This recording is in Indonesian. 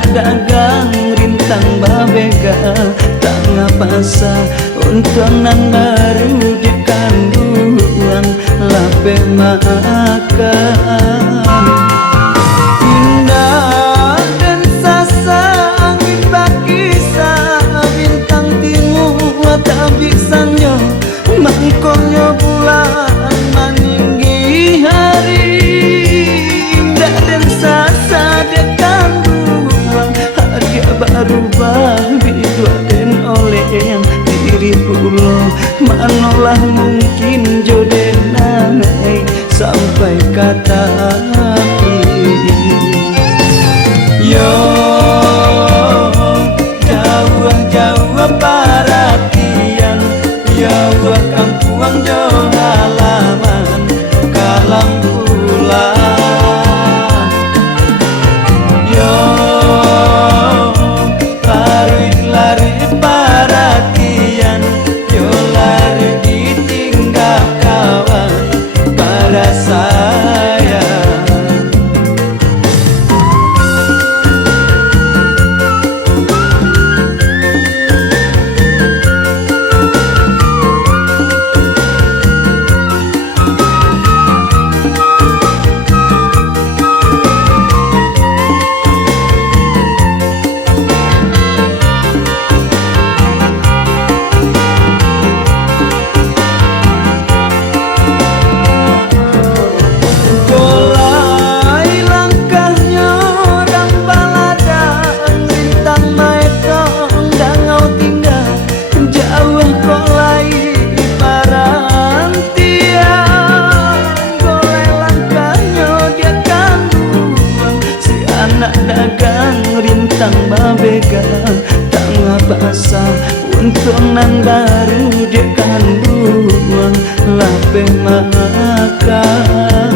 anak dagang rintang babega tak ngapasa untuk nan baru di kandungan lape makan indah dan sasa angin bakisa bintang timur tak bisanya mangkongnya bulan meninggi hari indah dan sasa dia kandungan dia baru bidua dan oleh yang diri pulau manolah mungkin jodenan sampai kata yo jauh perhatian yo kampuang jo halaman kalam pula yo lari perhatian yo lari ditinggal kawan pada saya. Rintang babega tak ngapasa untuk nan baru dia kandungan lape makan